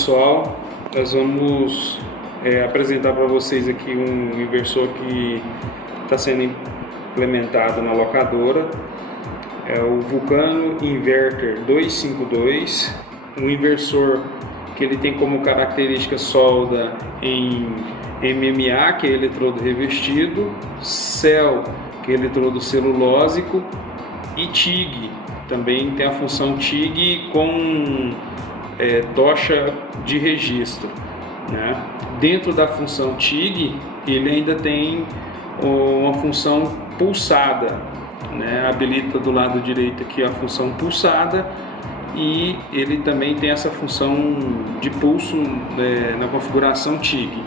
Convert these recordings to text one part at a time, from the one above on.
pessoal, nós vamos apresentar para vocês aqui um inversor que está sendo implementado na locadora. É o Vulcano Inverter 252, um inversor que ele tem como característica solda em MMA, que é eletrodo revestido, CEL, que é eletrodo celulósico, e TIG, também tem a função TIG com tocha de registro, né? Dentro da função TIG, ele ainda tem uma função pulsada, né? Habilita do lado direito aqui a função pulsada, e ele também tem essa função de pulso na configuração TIG.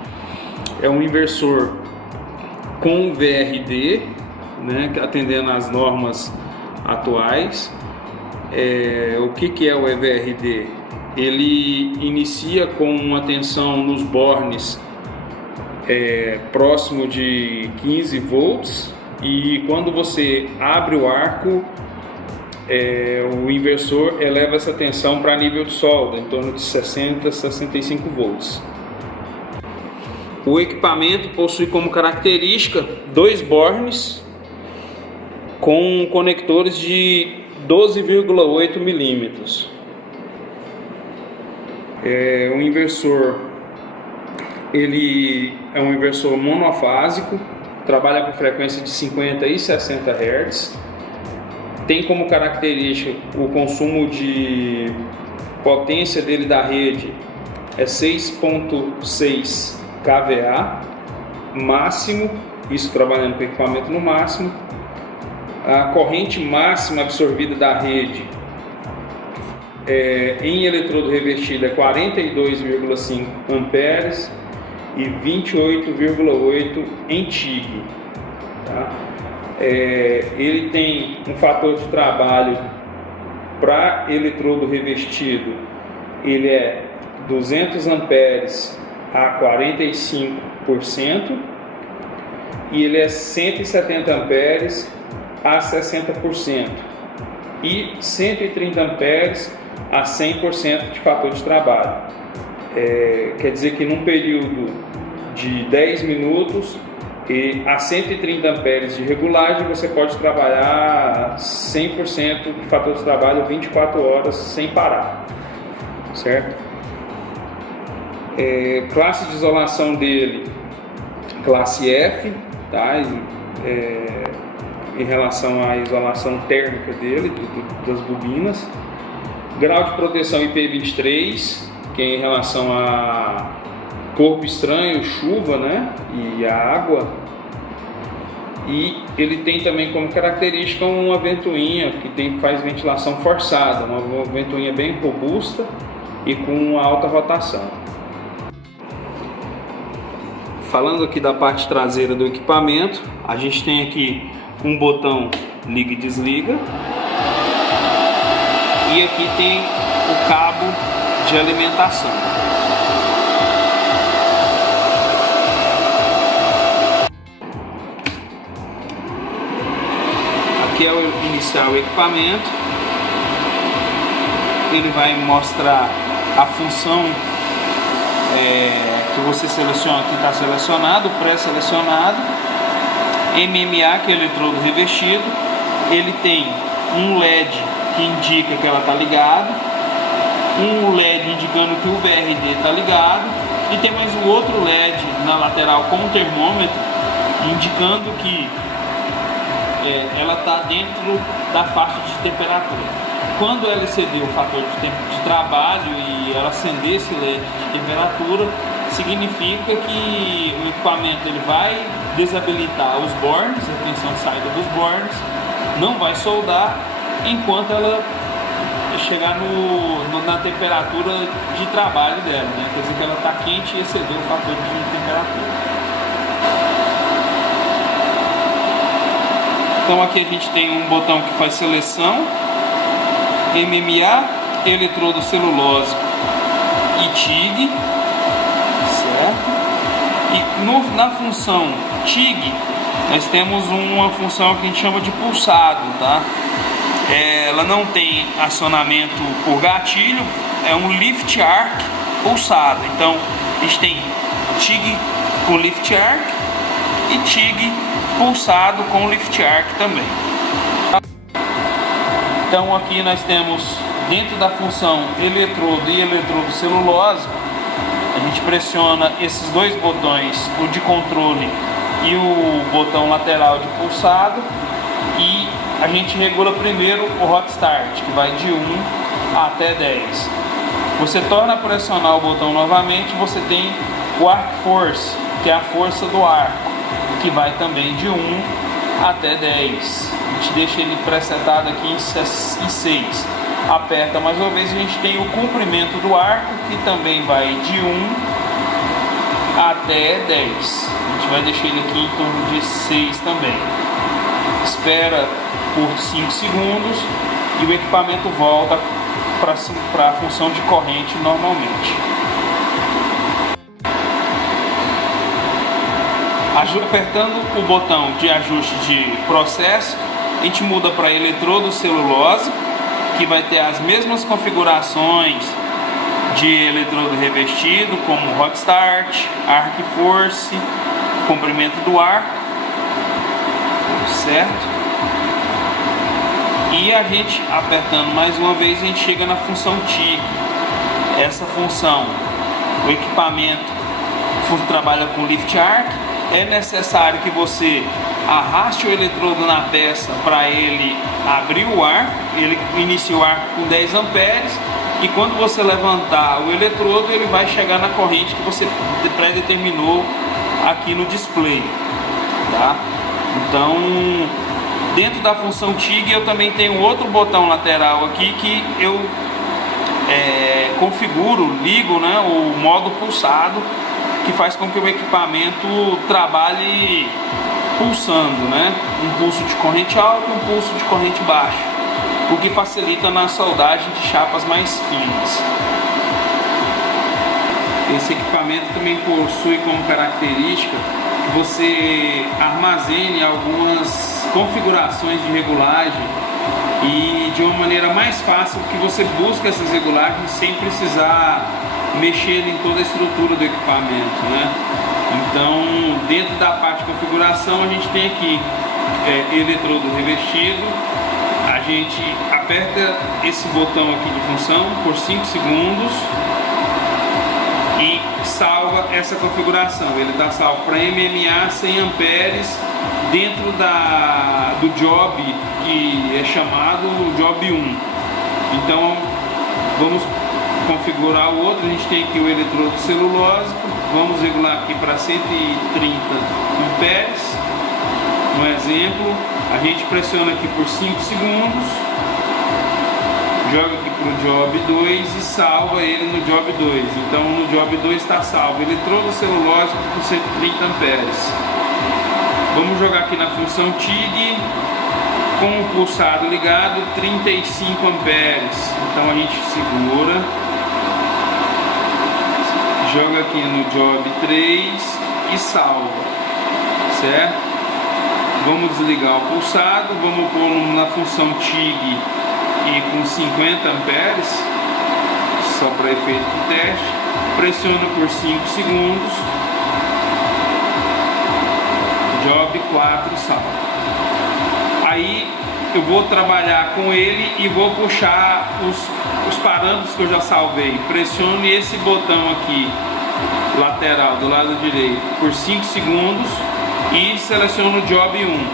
É um inversor com VRD, né? Atendendo às normas atuais. O que é o VRD? Ele inicia com uma tensão nos bornes próximo de 15 volts, e quando você abre o arco, o inversor eleva essa tensão para nível de solda, em torno de 60 a 65 volts. O equipamento possui como característica 2 bornes com conectores de 12,8 milímetros. O inversor, ele é um inversor monofásico, trabalha com frequência de 50 e 60 Hz, tem como característica o consumo de potência dele da rede é 6,6 kVA máximo, isso trabalhando com equipamento no máximo. A corrente máxima absorvida da rede em eletrodo revestido é 42,5 amperes e 28,8 em TIG, tá? Ele tem um fator de trabalho para eletrodo revestido, ele é 200 amperes a 45%, e ele é 170 amperes a 60% e 130 amperes a 100% de fator de trabalho. Quer dizer que num período de 10 minutos e a 130 amperes de regulagem você pode trabalhar 100% de fator de trabalho 24 horas sem parar, certo? Classe de isolação dele, classe F, tá? Em relação à isolação térmica dele, das bobinas. Grau de proteção IP23, que é em relação a corpo estranho, chuva, né? E a água. E ele tem também como característica uma ventoinha que faz ventilação forçada, uma ventoinha bem robusta e com alta rotação. Falando aqui da parte traseira do equipamento, a gente tem aqui um botão liga e desliga, e aqui tem o cabo de alimentação. Aqui é o iniciar o equipamento, ele vai mostrar a função que você seleciona, que está selecionado, pré-selecionado. MMA, que é eletrodo revestido, ele tem um LED que indica que ela está ligada, um LED indicando que o VRD está ligado, e tem mais um outro LED na lateral com um termômetro indicando que ela está dentro da faixa de temperatura. Quando ela exceder o fator de trabalho e ela acender esse LED de temperatura, significa que o equipamento ele vai desabilitar os bornes, a tensão de saída dos bornes, não vai soldar enquanto ela chegar na temperatura de trabalho dela, né? Quer dizer que ela está quente e excedeu o fator de temperatura. Então aqui a gente tem um botão que faz seleção, MMA, eletrodo celulósico e TIG, certo? E na função TIG nós temos uma função que a gente chama de pulsado, tá? Ela não tem acionamento por gatilho, é um lift arc pulsado. Então a gente tem TIG com lift arc e TIG pulsado com lift arc também. Então aqui nós temos, dentro da função eletrodo e eletrodo celulose, a gente pressiona esses dois botões, o de controle e o botão lateral de pulsado, e a gente regula primeiro o hot start, que vai de 1 até 10. Você torna a pressionar o botão novamente, você tem o arc force, que é a força do arco, que vai também de 1 até 10. A gente deixa ele presetado aqui em 6. Aperta mais uma vez, a gente tem o comprimento do arco, que também vai de 1 até 10. A gente vai deixar ele aqui em torno de 6 também. Espera por 5 segundos e o equipamento volta para a função de corrente normalmente. Apertando o botão de ajuste de processo, a gente muda para eletrodo celulose, que vai ter as mesmas configurações de eletrodo revestido, como hot start, arc force, comprimento do arco, certo? E a gente, apertando mais uma vez, a gente chega na função TIG. Essa função, o equipamento trabalha com lift arc. É necessário que você arraste o eletrodo na peça para ele abrir o arco. Ele inicia o arco com 10 amperes, e quando você levantar o eletrodo, ele vai chegar na corrente que você pré-determinou aqui no display, tá? Então, dentro da função TIG, eu também tenho outro botão lateral aqui que eu configuro, ligo, né, o modo pulsado, que faz com que o equipamento trabalhe pulsando, né? Um pulso de corrente alta e um pulso de corrente baixa, o que facilita na soldagem de chapas mais finas. Esse equipamento também possui como característica que você armazene algumas configurações de regulagem, e de uma maneira mais fácil, que você busca essas regulagens sem precisar mexer em toda a estrutura do equipamento, né? Então, dentro da parte de configuração, a gente tem aqui eletrodo revestido. A gente aperta esse botão aqui de função por 5 segundos e salva essa configuração. Ele está salvo para MMA 100 amperes dentro do job que é chamado job 1. Então vamos configurar o outro. A gente tem aqui o eletrodo celulose, vamos regular aqui para 130 amperes. Um exemplo, a gente pressiona aqui por 5 segundos, joga aqui para o job 2 e salva ele no job 2. Então no job 2 está salvo eletrodo celulose por 130 amperes. Vamos jogar aqui na função TIG com o pulsado ligado, 35 amperes. Então a gente segura, joga aqui no job 3 e salva, certo? Vamos desligar o pulsado, vamos pôr na função TIG e com 50 amperes, só para efeito de teste. Pressiona por 5 segundos, job 4 salva. Aí eu vou trabalhar com ele e vou puxar os parâmetros que eu já salvei. Pressione esse botão aqui lateral do lado direito por 5 segundos e seleciono o job 1.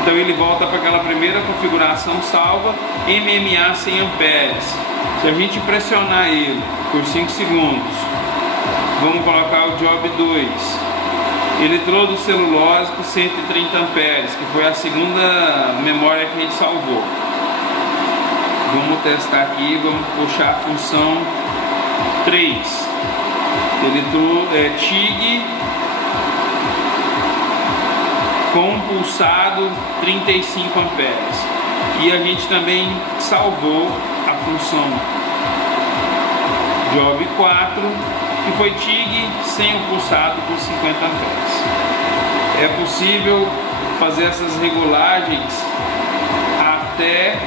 Então ele volta para aquela primeira configuração salva, MMA 100 amperes. Se a gente pressionar ele por 5 segundos, vamos colocar o job 2, eletrodo celulose por 130 amperes, que foi a segunda memória que a gente salvou. Vamos testar aqui, vamos puxar a função 3, TIG com pulsado 35 amperes. E a gente também salvou a função job 4, que foi TIG sem o pulsado por 50 amperes. É possível fazer essas regulagens até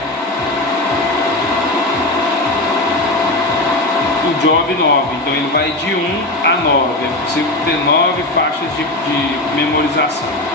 job 9, então ele vai de 1 a 9, é possível ter 9 faixas de memorização.